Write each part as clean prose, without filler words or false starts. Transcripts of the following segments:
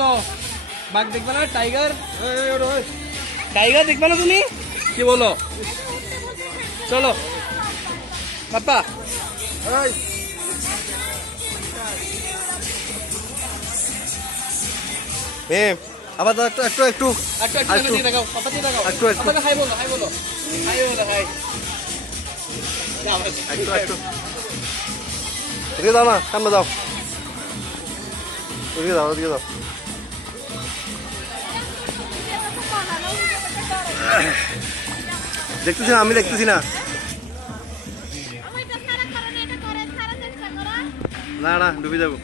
তো বাঘ দেখবে না? টাইগার টাইগার দেখবে না তুমি? কি বলো? চলো পাপা। আবার একটু একটু একটু দেখাও পাপা দিয়ে দেখাও। একটু একটু পাপাকে হাই বলো, হাই বলো, হাই বলো, হাই। একটু একটু এদিকে দাও না, সামনে দাও, ওদিকে দাও, ওদিকে দাও। দেখতেছি না, আমি দেখতেছি না। না না, ডুবে যাবো।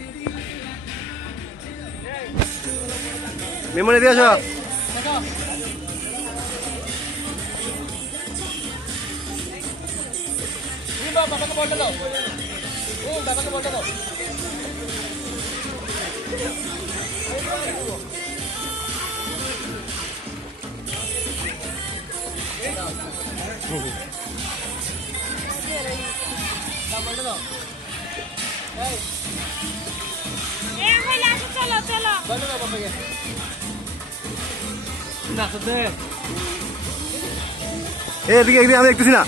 মেমোরি দিয়ে আসো। বাবাকে বলটা দাও, বাবাকে বলটা দাও। এদিকে এদিকে, আমি দেখতেছি না।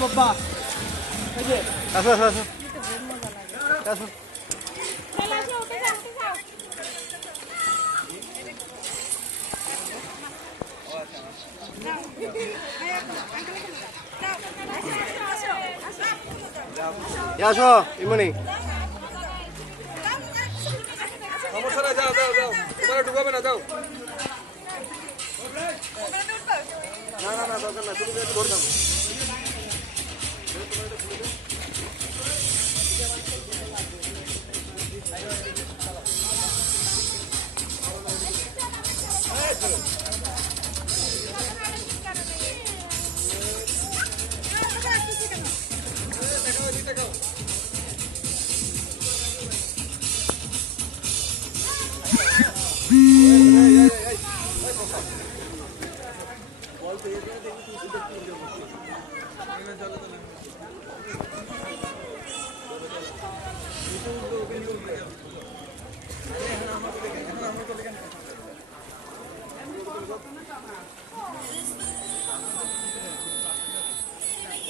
বাবা আসো আসো আসো আসো। আসো ইমনি। সমস্যা না, যাও যাও যাও, তোমার ঢুকাবে না, যাও। না না না, দরকার না, তুমি একটু ধরে থাকো।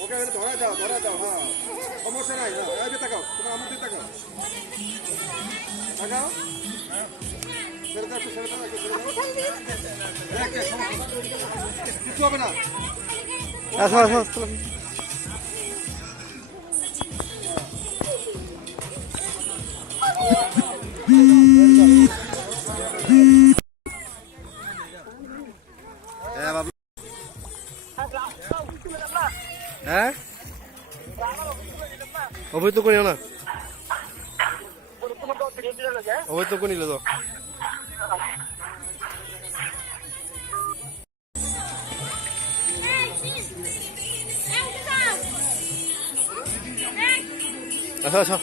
ওকে ধরা যাও, ধরা যাও। হ্যাঁ, সমস্যা নাই। হ্যাঁ, এই যে তাকাও, তোমার আমার দিকে তাকাও, তাকাও। ছেড়ে দাও, একটু ছেড়ে দাও, একটু ছেড়ে দাও। কিছু হবে না। আসো আসো। হ্যাঁ, অবৈধ করিও না, অবৈধ করে নিলে তো। আসো আসো।